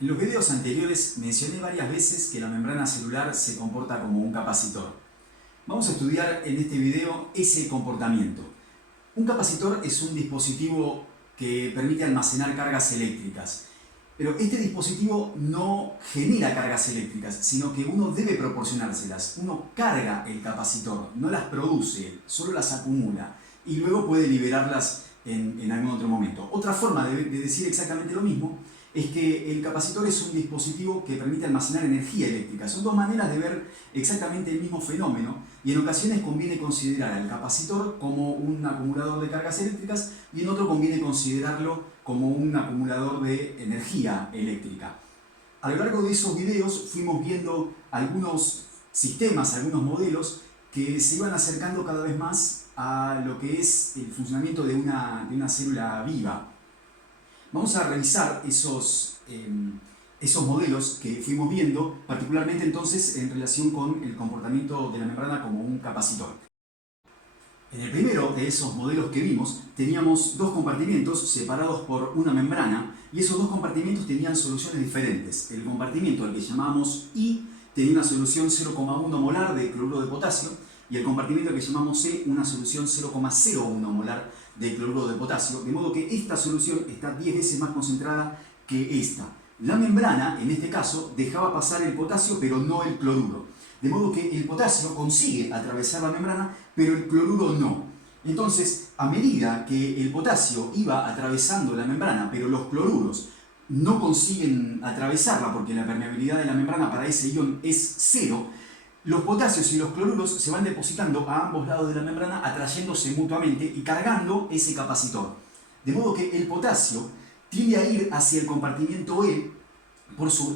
En los videos anteriores mencioné varias veces que la membrana celular se comporta como un capacitor. Vamos a estudiar en este video ese comportamiento. Un capacitor es un dispositivo que permite almacenar cargas eléctricas. Pero este dispositivo no genera cargas eléctricas, sino que uno debe proporcionárselas. Uno carga el capacitor, no las produce, solo las acumula y luego puede liberarlas en algún otro momento. Otra forma de decir exactamente lo mismo es que el capacitor es un dispositivo que permite almacenar energía eléctrica. Son dos maneras de ver exactamente el mismo fenómeno y en ocasiones conviene considerar al capacitor como un acumulador de cargas eléctricas y en otro conviene considerarlo como un acumulador de energía eléctrica. A lo largo de esos videos fuimos viendo algunos sistemas, algunos modelos que se iban acercando cada vez más a lo que es el funcionamiento de una célula viva. Vamos a revisar esos modelos que fuimos viendo, particularmente entonces en relación con el comportamiento de la membrana como un capacitor. En el primero de esos modelos que vimos, teníamos dos compartimientos separados por una membrana y esos dos compartimientos tenían soluciones diferentes. El compartimento al que llamamos I tenía una solución 0,1 molar de cloruro de potasio y el compartimento que llamamos C una solución 0,01 molar de cloruro de potasio, de modo que esta solución está 10 veces más concentrada que esta. La membrana, en este caso, dejaba pasar el potasio pero no el cloruro. De modo que el potasio consigue atravesar la membrana, pero el cloruro no. Entonces, a medida que el potasio iba atravesando la membrana, pero los cloruros no consiguen atravesarla porque la permeabilidad de la membrana para ese ion es cero, los potasios y los cloruros se van depositando a ambos lados de la membrana, atrayéndose mutuamente y cargando ese capacitor. De modo que el potasio tiende a ir hacia el compartimiento E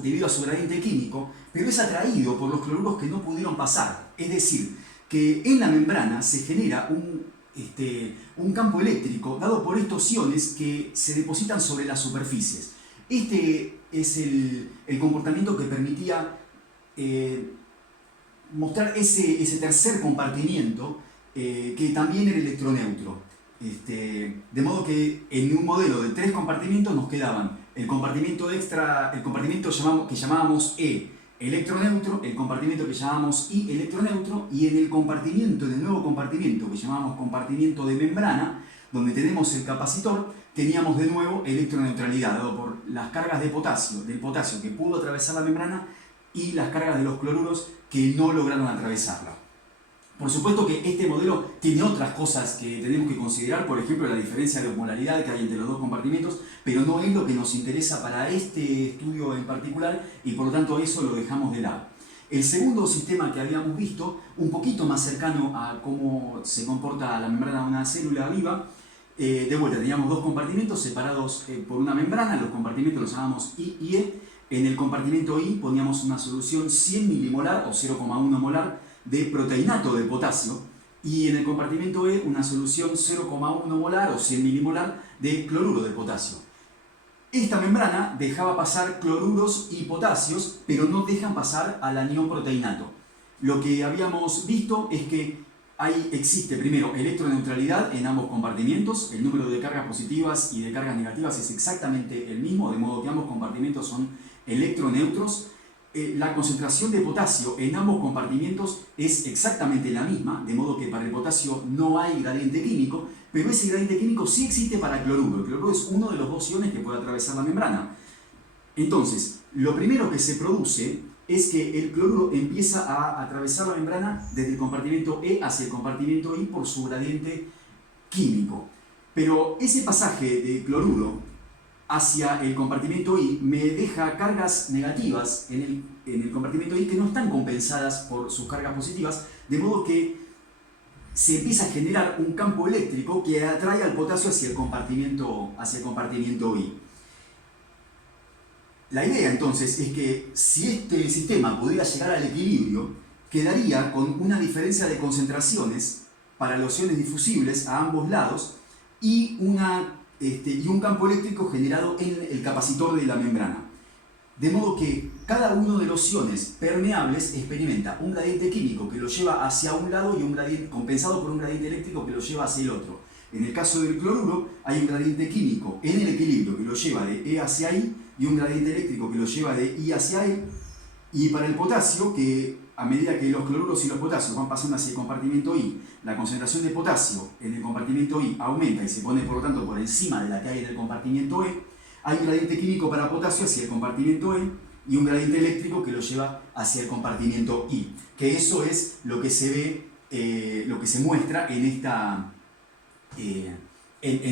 debido a su gradiente químico, pero es atraído por los cloruros que no pudieron pasar. Es decir, que en la membrana se genera un campo eléctrico dado por estos iones que se depositan sobre las superficies. Este es el comportamiento que permitía mostrar ese tercer compartimiento que también era electroneutro. De modo que en un modelo de tres compartimientos nos quedaban el compartimento que llamábamos E electroneutro, el compartimento que llamábamos I electroneutro y en el nuevo compartimento que llamábamos compartimento de membrana, donde tenemos el capacitor, teníamos de nuevo electroneutralidad dado por las cargas del potasio que pudo atravesar la membrana y las cargas de los cloruros que no lograron atravesarla. Por supuesto que este modelo tiene otras cosas que tenemos que considerar, por ejemplo la diferencia de osmolaridad que hay entre los dos compartimentos, pero no es lo que nos interesa para este estudio en particular y por lo tanto eso lo dejamos de lado. El segundo sistema que habíamos visto, un poquito más cercano a cómo se comporta la membrana de una célula viva, de vuelta teníamos dos compartimentos separados por una membrana, los compartimentos los llamamos I y E. En el compartimento I poníamos una solución 100 milimolar o 0,1 molar de proteinato de potasio y en el compartimento E una solución 0,1 molar o 100 milimolar de cloruro de potasio. Esta membrana dejaba pasar cloruros y potasios, pero no dejan pasar al anión proteinato. Lo que habíamos visto es que existe primero electroneutralidad en ambos compartimientos, el número de cargas positivas y de cargas negativas es exactamente el mismo, de modo que ambos compartimentos son electroneutros. La concentración de potasio en ambos compartimientos es exactamente la misma, de modo que para el potasio no hay gradiente químico, pero ese gradiente químico sí existe para el cloruro. El cloruro es uno de los dos iones que puede atravesar la membrana. Entonces, lo primero que se produce es que el cloruro empieza a atravesar la membrana desde el compartimento E hacia el compartimento I por su gradiente químico. Pero ese pasaje de cloruro hacia el compartimento I me deja cargas negativas en el compartimento I que no están compensadas por sus cargas positivas, de modo que se empieza a generar un campo eléctrico que atrae al potasio hacia el compartimento I. La idea entonces es que si este sistema pudiera llegar al equilibrio, quedaría con una diferencia de concentraciones para los iones difusibles a ambos lados y un campo eléctrico generado en el capacitor de la membrana. De modo que cada uno de los iones permeables experimenta un gradiente químico que lo lleva hacia un lado y un gradiente compensado por un gradiente eléctrico que lo lleva hacia el otro. En el caso del cloruro hay un gradiente químico en el equilibrio que lo lleva de E hacia I y un gradiente eléctrico que lo lleva de I hacia E. Y para el potasio, que a medida que los cloruros y los potasios van pasando hacia el compartimento I, la concentración de potasio en el compartimento I aumenta y se pone por lo tanto por encima de la que hay en el compartimento E. Hay un gradiente químico para potasio hacia el compartimento E y un gradiente eléctrico que lo lleva hacia el compartimento I. Que eso es lo que se ve, lo que se muestra en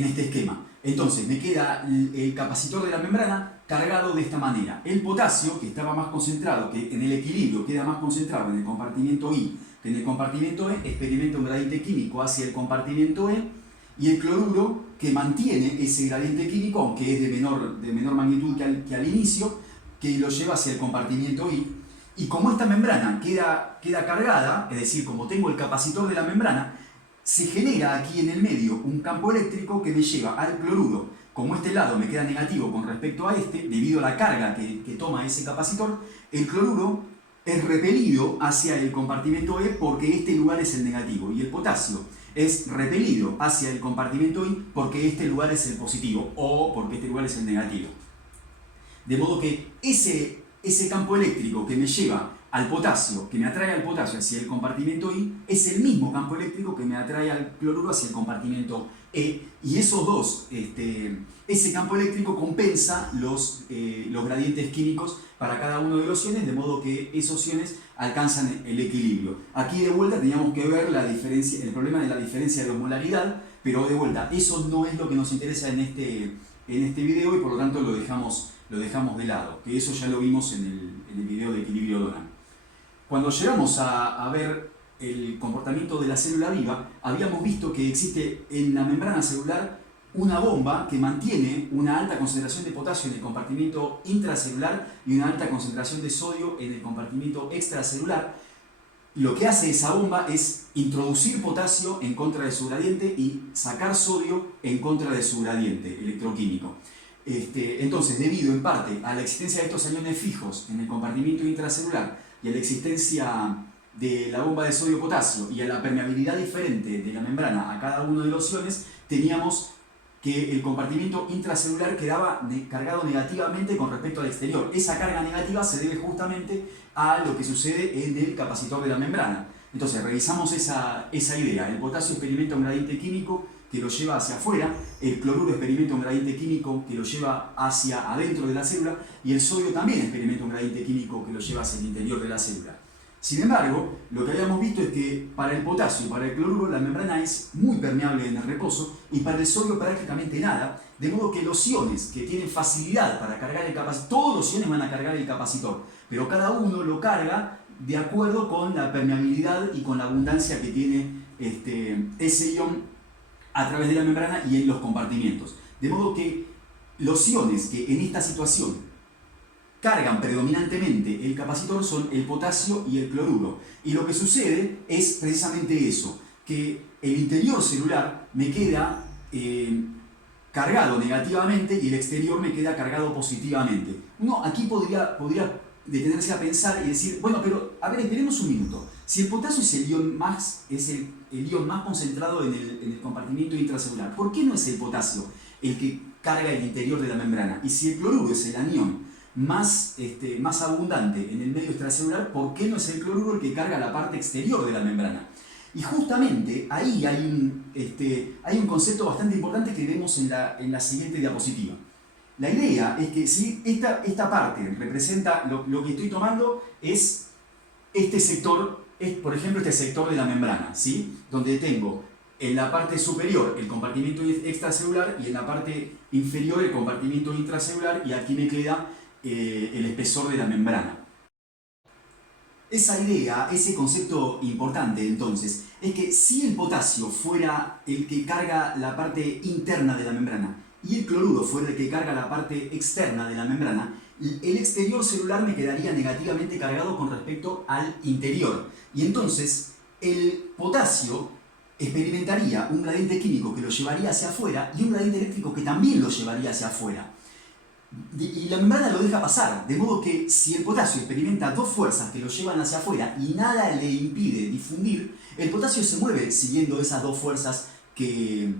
este esquema. Entonces me queda el capacitor de la membrana cargado de esta manera. El potasio, que estaba más concentrado, que en el equilibrio queda más concentrado en el compartimento I que en el compartimento E, experimenta un gradiente químico hacia el compartimento E, y el cloruro, que mantiene ese gradiente químico, aunque es de menor magnitud que al inicio, que lo lleva hacia el compartimento I. Y como esta membrana queda cargada, es decir, como tengo el capacitor de la membrana, se genera aquí en el medio un campo eléctrico que me lleva al cloruro. Como este lado me queda negativo con respecto a este, debido a la carga que toma ese capacitor, el cloruro es repelido hacia el compartimento E porque este lugar es el negativo, y el potasio es repelido hacia el compartimento I porque este lugar es el positivo, o porque este lugar es el negativo. De modo que ese campo eléctrico que me lleva al potasio, que me atrae al potasio hacia el compartimento I, es el mismo campo eléctrico que me atrae al cloruro hacia el compartimento E, y esos dos, ese campo eléctrico compensa los gradientes químicos para cada uno de los iones, de modo que esos iones alcanzan el equilibrio. Aquí de vuelta teníamos que ver el problema de la diferencia de osmolaridad, pero de vuelta, eso no es lo que nos interesa en este video, y por lo tanto lo dejamos de lado, que eso ya lo vimos en el video de equilibrio Donan. Cuando llegamos a ver el comportamiento de la célula viva, habíamos visto que existe en la membrana celular una bomba que mantiene una alta concentración de potasio en el compartimento intracelular y una alta concentración de sodio en el compartimento extracelular. Lo que hace esa bomba es introducir potasio en contra de su gradiente y sacar sodio en contra de su gradiente electroquímico. Entonces, debido en parte a la existencia de estos iones fijos en el compartimento intracelular y a la existencia de la bomba de sodio-potasio y a la permeabilidad diferente de la membrana a cada uno de los iones, teníamos que el compartimento intracelular quedaba cargado negativamente con respecto al exterior. Esa carga negativa se debe justamente a lo que sucede en el capacitor de la membrana. Entonces, revisamos esa idea. El potasio experimenta un gradiente químico que lo lleva hacia afuera, el cloruro experimenta un gradiente químico que lo lleva hacia adentro de la célula, y el sodio también experimenta un gradiente químico que lo lleva hacia el interior de la célula. Sin embargo, lo que habíamos visto es que para el potasio y para el cloruro la membrana es muy permeable en el reposo, y para el sodio prácticamente nada, de modo que los iones que tienen facilidad para cargar el capacitor, todos los iones van a cargar el capacitor, pero cada uno lo carga de acuerdo con la permeabilidad y con la abundancia que tiene ese ion a través de la membrana y en los compartimientos. De modo que los iones que en esta situación cargan predominantemente el capacitor son el potasio y el cloruro. Y lo que sucede es precisamente eso, que el interior celular me queda cargado negativamente y el exterior me queda cargado positivamente. Uno aquí podría detenerse a pensar y decir, bueno, pero a ver, esperemos un minuto. Si el potasio es el ion más concentrado en el compartimento intracelular, ¿por qué no es el potasio el que carga el interior de la membrana? Y si el cloruro es el anión más abundante en el medio extracelular, ¿por qué no es el cloruro el que carga la parte exterior de la membrana? Y justamente ahí hay un concepto bastante importante que vemos en la siguiente diapositiva. La idea es que si esta parte representa, lo que estoy tomando es este sector, por ejemplo este sector de la membrana, ¿sí? Donde tengo en la parte superior el compartimento extracelular y en la parte inferior el compartimento intracelular, y aquí me queda el espesor de la membrana. Esa idea, ese concepto importante entonces, es que si el potasio fuera el que carga la parte interna de la membrana y el cloruro fuera el que carga la parte externa de la membrana, el exterior celular me quedaría negativamente cargado con respecto al interior. Y entonces el potasio experimentaría un gradiente químico que lo llevaría hacia afuera y un gradiente eléctrico que también lo llevaría hacia afuera. Y la membrana lo deja pasar, de modo que si el potasio experimenta dos fuerzas que lo llevan hacia afuera y nada le impide difundir, el potasio se mueve siguiendo esas dos fuerzas que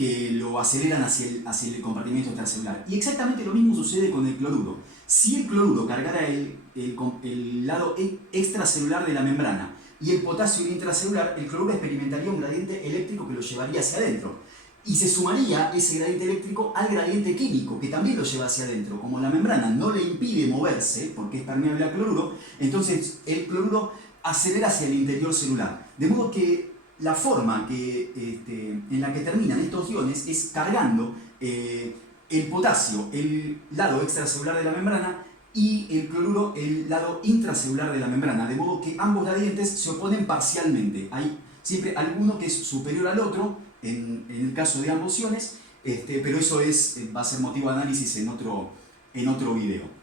que lo aceleran hacia el compartimento extracelular. Y exactamente lo mismo sucede con el cloruro. Si el cloruro cargara el lado extracelular de la membrana y el potasio intracelular, el cloruro experimentaría un gradiente eléctrico que lo llevaría hacia adentro. Y se sumaría ese gradiente eléctrico al gradiente químico, que también lo lleva hacia adentro. Como la membrana no le impide moverse, porque es permeable al cloruro, entonces el cloruro acelera hacia el interior celular. De modo que la forma en la que terminan estos iones es cargando el potasio, el lado extracelular de la membrana, y el cloruro, el lado intracelular de la membrana. De modo que ambos gradientes se oponen parcialmente. Hay siempre alguno que es superior al otro, en el caso de ambos iones, pero eso va a ser motivo de análisis en otro video.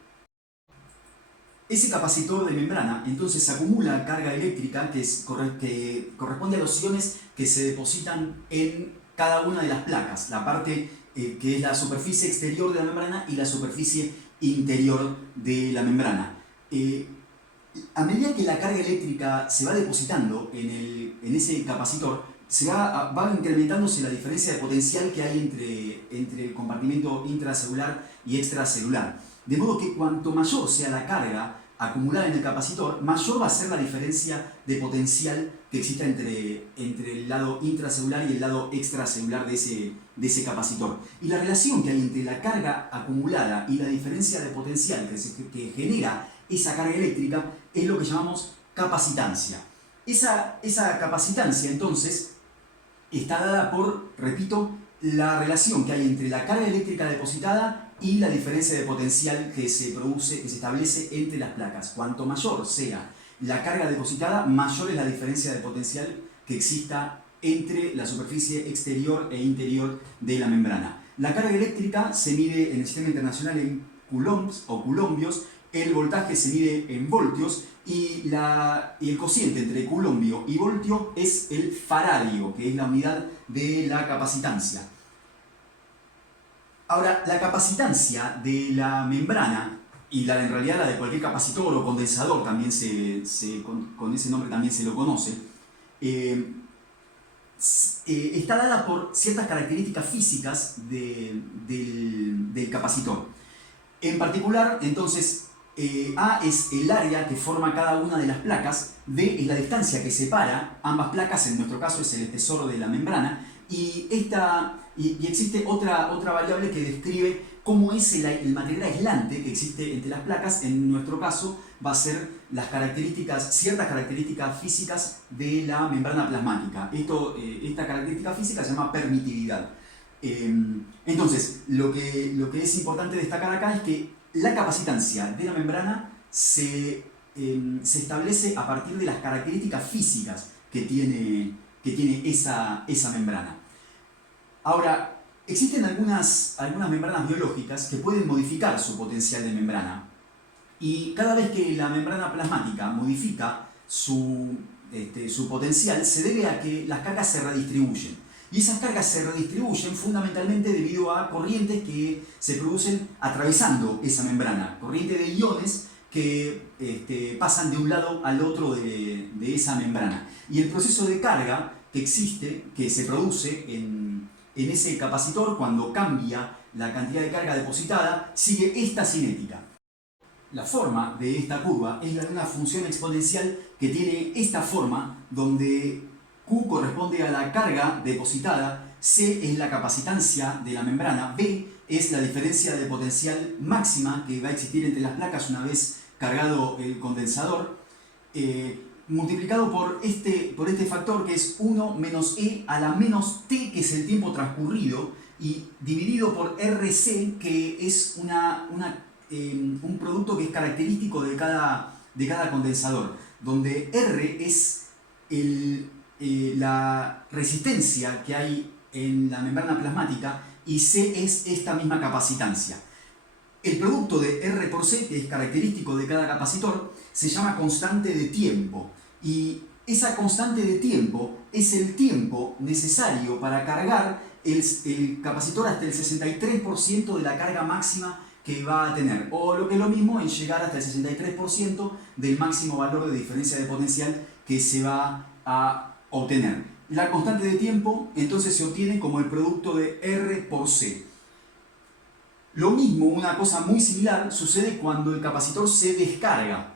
Ese capacitor de membrana entonces acumula carga eléctrica que corresponde a los iones que se depositan en cada una de las placas, la parte que es la superficie exterior de la membrana y la superficie interior de la membrana. A medida que la carga eléctrica se va depositando en ese capacitor, va incrementándose la diferencia de potencial que hay entre el compartimento intracelular y extracelular. De modo que cuanto mayor sea la carga acumulada en el capacitor, mayor va a ser la diferencia de potencial que exista entre el lado intracelular y el lado extracelular de ese capacitor. Y la relación que hay entre la carga acumulada y la diferencia de potencial que genera esa carga eléctrica es lo que llamamos capacitancia. Esa capacitancia, entonces, está dada por, repito, la relación que hay entre la carga eléctrica depositada y la diferencia de potencial que se establece entre las placas. Cuanto mayor sea la carga depositada, mayor es la diferencia de potencial que exista entre la superficie exterior e interior de la membrana. La carga eléctrica se mide en el sistema internacional en coulombs o coulombios, el voltaje se mide en voltios y el cociente entre coulombio y voltio es el faradio, que es la unidad de la capacitancia. Ahora, la capacitancia de la membrana, y en realidad la de cualquier capacitor o condensador, también con ese nombre también se lo conoce, está dada por ciertas características físicas del capacitor. En particular, entonces, A es el área que forma cada una de las placas, B es la distancia que separa ambas placas, en nuestro caso es el espesor de la membrana, y existe otra variable que describe cómo es el material aislante que existe entre las placas. En nuestro caso va a ser ciertas características físicas de la membrana plasmática. Esta característica física se llama permitividad. Entonces, lo que es importante destacar acá es que la capacitancia de la membrana se establece a partir de las características físicas que tiene esa membrana. Ahora, existen algunas membranas biológicas que pueden modificar su potencial de membrana, y cada vez que la membrana plasmática modifica su potencial, se debe a que las cargas se redistribuyen. Y esas cargas se redistribuyen fundamentalmente debido a corrientes que se producen atravesando esa membrana, corrientes de iones que pasan de un lado al otro de esa membrana. Y el proceso de carga que se produce en ese capacitor cuando cambia la cantidad de carga depositada, sigue esta cinética. La forma de esta curva es la de una función exponencial que tiene esta forma, donde Q corresponde a la carga depositada, C es la capacitancia de la membrana, B es la diferencia de potencial máxima que va a existir entre las placas una vez cargado el condensador, multiplicado por este factor que es 1 menos E a la menos T, que es el tiempo transcurrido, y dividido por RC, que es un producto que es característico de cada condensador, donde R es la resistencia que hay en la membrana plasmática y C es esta misma capacitancia. El producto de R por C, que es característico de cada capacitor, se llama constante de tiempo, y esa constante de tiempo es el tiempo necesario para cargar el capacitor hasta el 63% de la carga máxima que va a tener, o lo que es lo mismo, en llegar hasta el 63% del máximo valor de diferencia de potencial que se va a obtener. La constante de tiempo entonces se obtiene como el producto de R por C. Lo mismo, una cosa muy similar, sucede cuando el capacitor se descarga,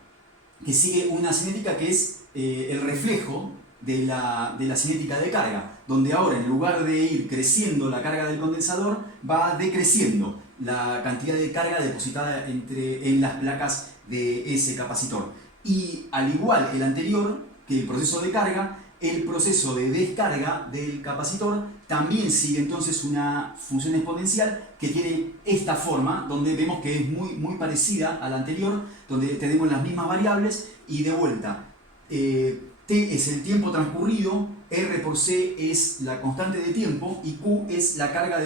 que sigue una cinética que es el reflejo de la cinética de carga, donde ahora en lugar de ir creciendo la carga del condensador, va decreciendo la cantidad de carga depositada en las placas de ese capacitor. Y al igual que el anterior, que el proceso de carga, el proceso de descarga del capacitor también sigue entonces una función exponencial que tiene esta forma, donde vemos que es muy parecida a la anterior, donde tenemos las mismas variables y de vuelta, T es el tiempo transcurrido, R por C es la constante de tiempo y Q es la carga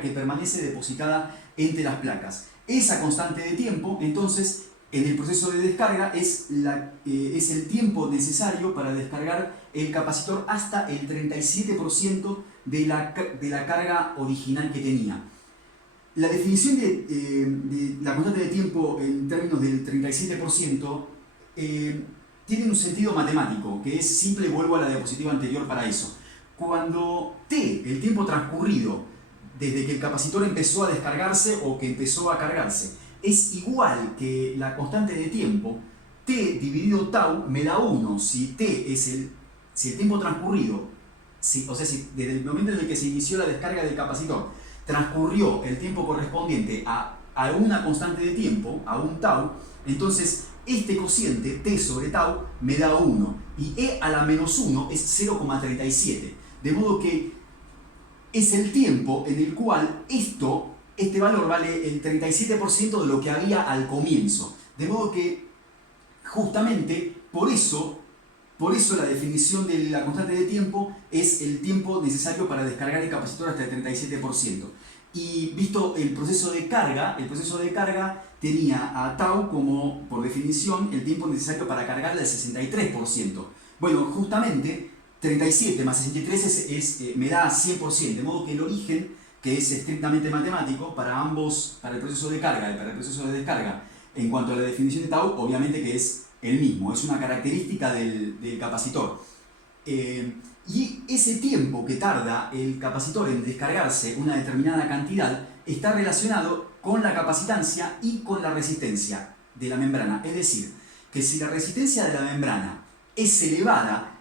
que permanece depositada entre las placas. Esa constante de tiempo, entonces, en el proceso de descarga es el tiempo necesario para descargar el capacitor hasta el 37% de la carga original que tenía. La definición de la constante de tiempo en términos del 37% tiene un sentido matemático, que es simple, vuelvo a la diapositiva anterior para eso. Cuando T, el tiempo transcurrido desde que el capacitor empezó a descargarse o que empezó a cargarse, es igual que la constante de tiempo, T dividido tau me da 1 si T es si el tiempo transcurrido, o sea, si desde el momento en el que se inició la descarga del capacitor transcurrió el tiempo correspondiente a una constante de tiempo, a un tau, entonces este cociente T sobre tau me da 1 y E a la menos 1 es 0,37, de modo que es el tiempo en el cual este valor vale el 37% de lo que había al comienzo. De modo que, justamente, por eso la definición de la constante de tiempo es el tiempo necesario para descargar el capacitor hasta el 37%. Y visto el proceso de carga tenía a tau como, por definición, el tiempo necesario para cargarla al 63%. Bueno, justamente, 37 más 63 me da 100%, de modo que el origen, que es estrictamente matemático, para el proceso de carga y para el proceso de descarga, en cuanto a la definición de tau, obviamente que es el mismo, es una característica del capacitor. Y ese tiempo que tarda el capacitor en descargarse una determinada cantidad está relacionado con la capacitancia y con la resistencia de la membrana. Es decir, que si la resistencia de la membrana es elevada,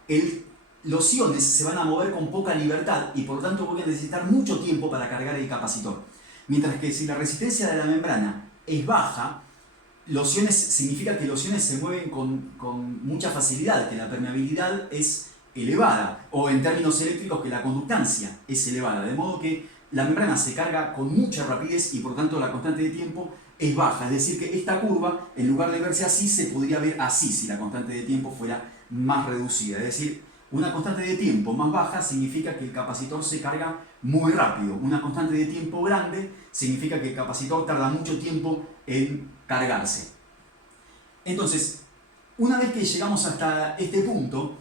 los iones se van a mover con poca libertad y por lo tanto voy a necesitar mucho tiempo para cargar el capacitor. Mientras que si la resistencia de la membrana es baja, significa que los iones se mueven con mucha facilidad, que la permeabilidad es elevada, o en términos eléctricos que la conductancia es elevada, de modo que la membrana se carga con mucha rapidez y por tanto la constante de tiempo es baja, es decir que esta curva, en lugar de verse así, se podría ver así si la constante de tiempo fuera más reducida, es decir, una constante de tiempo más baja significa que el capacitor se carga muy rápido, una constante de tiempo grande significa que el capacitor tarda mucho tiempo en cargarse. Entonces, una vez que llegamos hasta este punto,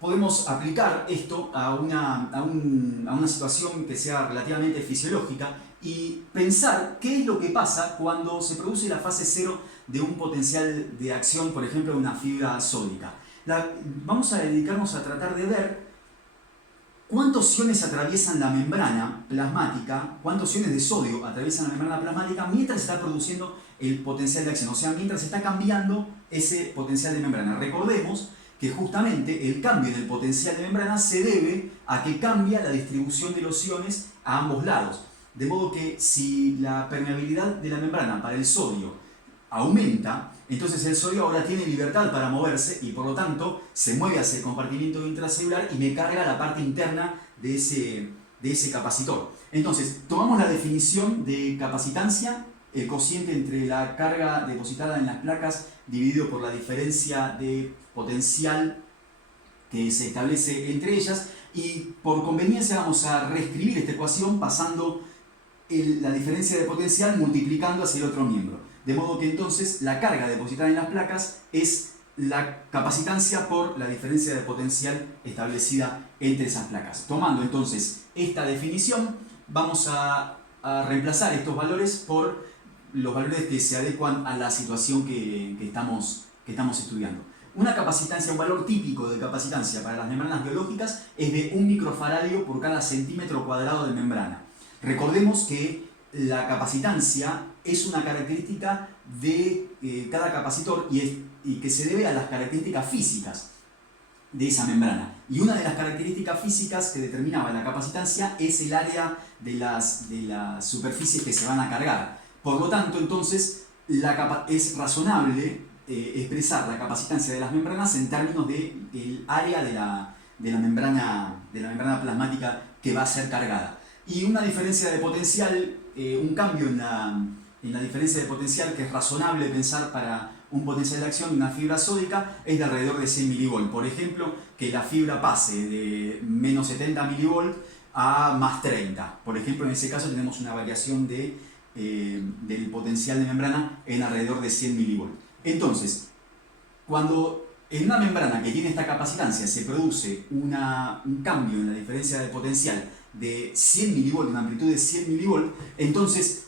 podemos aplicar esto a una situación que sea relativamente fisiológica y pensar qué es lo que pasa cuando se produce la fase cero de un potencial de acción, por ejemplo, de una fibra sódica. Vamos a dedicarnos a tratar de ver cuántos iones atraviesan la membrana plasmática, cuántos iones de sodio atraviesan la membrana plasmática mientras se está produciendo el potencial de acción, o sea, mientras se está cambiando ese potencial de membrana. Recordemos que justamente el cambio en el potencial de membrana se debe a que cambia la distribución de los iones a ambos lados. De modo que si la permeabilidad de la membrana para el sodio aumenta, entonces el sodio ahora tiene libertad para moverse y por lo tanto se mueve hacia el compartimiento intracelular y me carga la parte interna de ese capacitor. Entonces, tomamos la definición de capacitancia, el cociente entre la carga depositada en las placas dividido por la diferencia de potencial que se establece entre ellas, y por conveniencia vamos a reescribir esta ecuación pasando la diferencia de potencial multiplicando hacia el otro miembro. De modo que entonces la carga depositada en las placas es la capacitancia por la diferencia de potencial establecida entre esas placas. Tomando entonces esta definición, vamos a reemplazar estos valores por los valores que se adecuan a la situación que estamos estudiando. Una capacitancia, un valor típico de capacitancia para las membranas biológicas es de 1 microfaradio por cada centímetro cuadrado de membrana. Recordemos que la capacitancia es una característica de cada capacitor y que se debe a las características físicas de esa membrana. Y una de las características físicas que determinaba la capacitancia es el área de las superficies que se van a cargar. Por lo tanto, entonces, es razonable expresar la capacitancia de las membranas en términos del área de la membrana plasmática que va a ser cargada. Y una diferencia de potencial, un cambio en la diferencia de potencial que es razonable pensar para un potencial de acción de una fibra sódica es de alrededor de 100 mV. Por ejemplo, que la fibra pase de menos 70 mV a más 30. Por ejemplo, en ese caso tenemos una variación del potencial de membrana en alrededor de 100 mV. Entonces, cuando en una membrana que tiene esta capacitancia se produce un cambio en la diferencia de potencial de 100 mV, una amplitud de 100 mV, entonces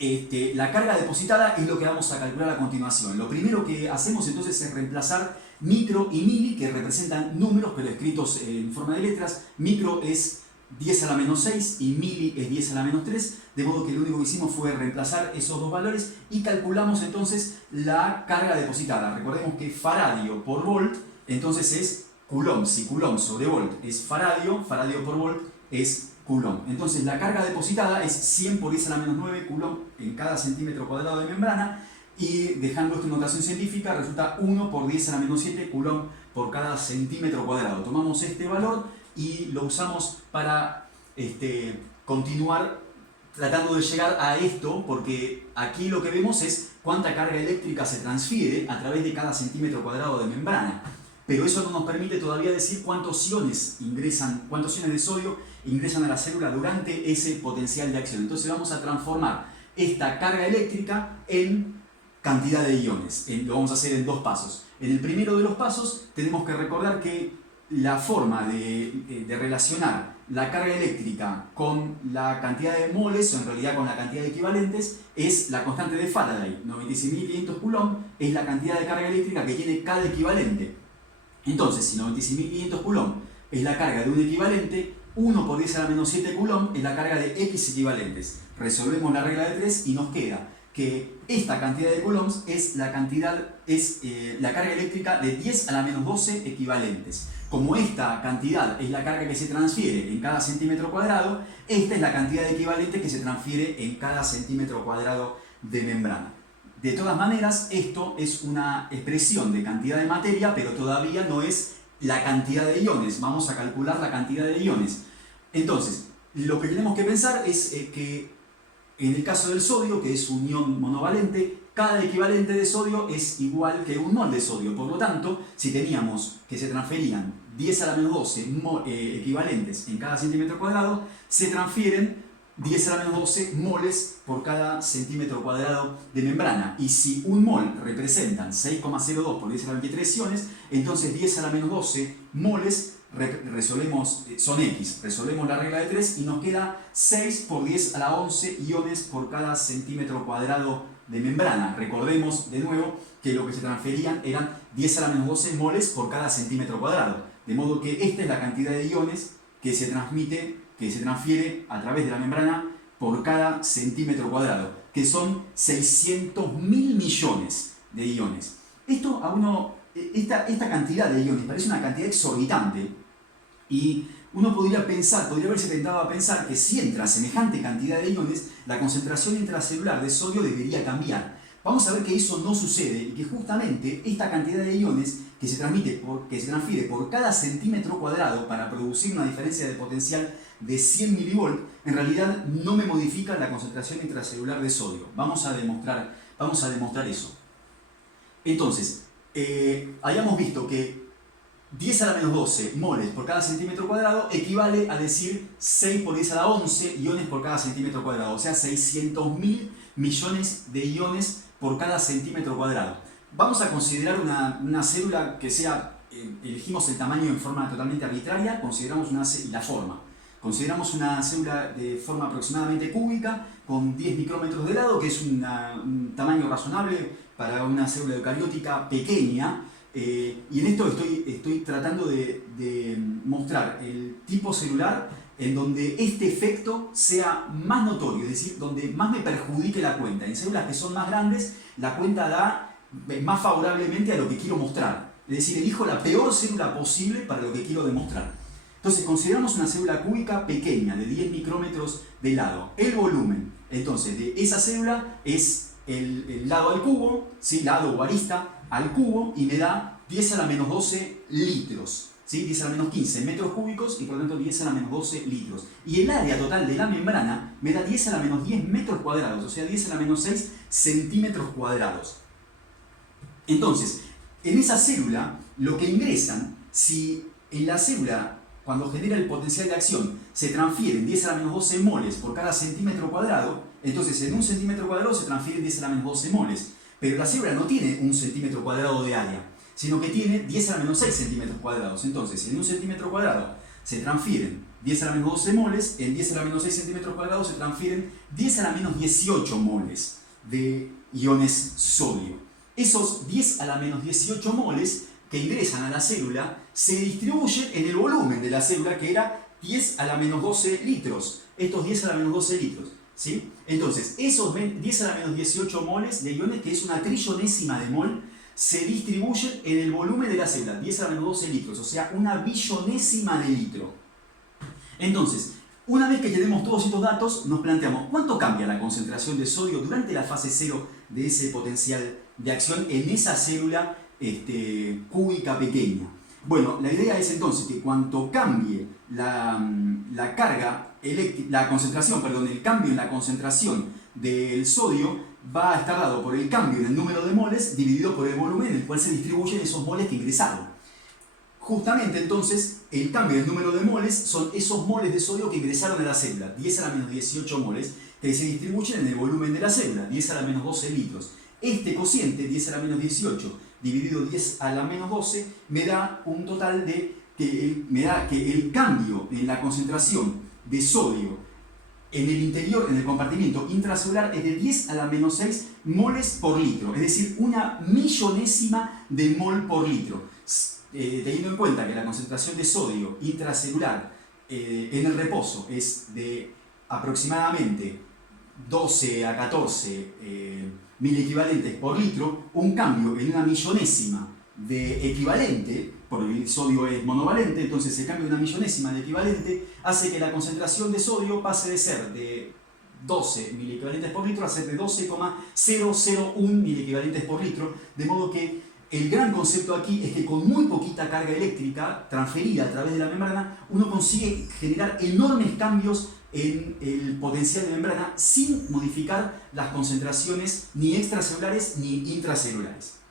la carga depositada es lo que vamos a calcular a continuación. Lo primero que hacemos entonces es reemplazar micro y mili, que representan números pero escritos en forma de letras. Micro es 10 a la menos 6 y mili es 10 a la menos 3, de modo que lo único que hicimos fue reemplazar esos dos valores y calculamos entonces la carga depositada. Recordemos que faradio por volt entonces es coulomb. Si coulomb sobre volt es faradio, faradio por volt es coulomb. Entonces la carga depositada es 100 por 10 a la menos 9 coulomb en cada centímetro cuadrado de membrana, y dejando esto en notación científica resulta 1 por 10 a la menos 7 coulomb por cada centímetro cuadrado. Tomamos este valor y lo usamos para continuar tratando de llegar a esto, porque aquí lo que vemos es cuánta carga eléctrica se transfiere a través de cada centímetro cuadrado de membrana. Pero eso no nos permite todavía decir cuántos iones de sodio ingresan a la célula durante ese potencial de acción. Entonces vamos a transformar esta carga eléctrica en cantidad de iones. Lo vamos a hacer en dos pasos. En el primero de los pasos tenemos que recordar que la forma de relacionar la carga eléctrica con la cantidad de moles, o en realidad con la cantidad de equivalentes, es la constante de Faraday. 96.500 coulomb es la cantidad de carga eléctrica que tiene cada equivalente. Entonces, si 96.500 coulomb es la carga de un equivalente, 1 por 10 a la menos 7 coulomb es la carga de X equivalentes. Resolvemos la regla de 3 y nos queda que esta cantidad de coulombs es la carga eléctrica de 10 a la menos 12 equivalentes. Como esta cantidad es la carga que se transfiere en cada centímetro cuadrado, esta es la cantidad de equivalentes que se transfiere en cada centímetro cuadrado de membrana. De todas maneras, esto es una expresión de cantidad de materia, pero todavía no es la cantidad de iones. Vamos a calcular la cantidad de iones. Entonces, lo que tenemos que pensar es que en el caso del sodio, que es un ion monovalente, cada equivalente de sodio es igual que un mol de sodio. Por lo tanto, si teníamos que se transferían 10 a la menos 12 equivalentes en cada centímetro cuadrado, se transfieren 10 a la menos 12 moles por cada centímetro cuadrado de membrana. Y si un mol representan 6,02 por 10 a la 23 iones, entonces 10 a la menos 12 moles son X. Resolvemos la regla de 3 y nos queda 6 por 10 a la 11 iones por cada centímetro cuadrado de membrana. Recordemos de nuevo que lo que se transferían eran 10 a la menos 12 moles por cada centímetro cuadrado. De modo que esta es la cantidad de iones que se transfiere a través de la membrana por cada centímetro cuadrado, que son 600.000 millones de iones. Esta cantidad de iones parece una cantidad exorbitante y uno podría haberse tentado a pensar que si entra semejante cantidad de iones, la concentración intracelular de sodio debería cambiar. Vamos a ver que eso no sucede y que justamente esta cantidad de iones que se transfiere por cada centímetro cuadrado para producir una diferencia de potencial de 100 mV, en realidad no me modifica la concentración intracelular de sodio. Vamos a demostrar eso. Entonces, hayamos visto que 10 a la menos 12 moles por cada centímetro cuadrado equivale a decir 6 por 10 a la 11 iones por cada centímetro cuadrado, o sea 600.000 millones de iones por cada centímetro cuadrado. Vamos a considerar una célula que elegimos el tamaño en forma totalmente arbitraria, y la forma. Consideramos una célula de forma aproximadamente cúbica con 10 micrómetros de lado, que es un tamaño razonable para una célula eucariótica pequeña. y en esto estoy tratando de mostrar el tipo celular en donde este efecto sea más notorio, es decir, donde más me perjudique la cuenta. En células que son más grandes, la cuenta da más favorablemente a lo que quiero mostrar. Es decir, elijo la peor célula posible para lo que quiero demostrar. Entonces, consideramos una célula cúbica pequeña, de 10 micrómetros de lado. El volumen, entonces, de esa célula es el lado al cubo, ¿sí? Lado o arista al cubo, y me da 10 a la menos 12 litros. ¿Sí? 10 a la menos 15 metros cúbicos y por lo tanto 10 a la menos 12 litros. Y el área total de la membrana me da 10 a la menos 10 metros cuadrados, o sea 10 a la menos 6 centímetros cuadrados. Entonces, en esa célula, lo que ingresan, si en la célula, cuando genera el potencial de acción, se transfieren 10 a la menos 12 moles por cada centímetro cuadrado, entonces en un centímetro cuadrado se transfieren 10 a la menos 12 moles. Pero la célula no tiene un centímetro cuadrado de área, sino que tiene 10 a la menos 6 centímetros cuadrados. Entonces, en un centímetro cuadrado se transfieren 10 a la menos 12 moles, en 10 a la menos 6 centímetros cuadrados se transfieren 10 a la menos 18 moles de iones sodio. Esos 10 a la menos 18 moles que ingresan a la célula se distribuyen en el volumen de la célula, que era 10 a la menos 12 litros. Estos 10 a la menos 12 litros. ¿Sí? Entonces, esos 10 a la menos 18 moles de iones, que es una trillonésima de mol, se distribuyen en el volumen de la célula, 10 a la menos 12 litros, o sea, una billonésima de litro. Entonces, una vez que tenemos todos estos datos, nos planteamos cuánto cambia la concentración de sodio durante la fase 0 de ese potencial de acción en esa célula cúbica pequeña. Bueno, la idea es entonces que cuanto cambie la carga eléctrica, el cambio en la concentración del sodio va a estar dado por el cambio en el número de moles dividido por el volumen en el cual se distribuyen esos moles que ingresaron. Justamente entonces el cambio en el número de moles son esos moles de sodio que ingresaron a la célula, 10 a la menos 18 moles, que se distribuyen en el volumen de la célula, 10 a la menos 12 litros. Este cociente, 10 a la menos 18 dividido 10 a la menos 12, me da un total de que el cambio en la concentración de sodio en el interior, en el compartimiento intracelular, es de 10 a la menos 6 moles por litro, es decir, una millonésima de mol por litro. Teniendo en cuenta que la concentración de sodio intracelular en el reposo es de aproximadamente 12 a 14 miliequivalentes por litro, un cambio en una millonésima de equivalente, porque el sodio es monovalente, entonces el cambio de una millonésima de equivalente hace que la concentración de sodio pase de ser de 12 miliequivalentes por litro a ser de 12,001 miliequivalentes por litro, de modo que el gran concepto aquí es que con muy poquita carga eléctrica transferida a través de la membrana, uno consigue generar enormes cambios en el potencial de membrana sin modificar las concentraciones ni extracelulares ni intracelulares.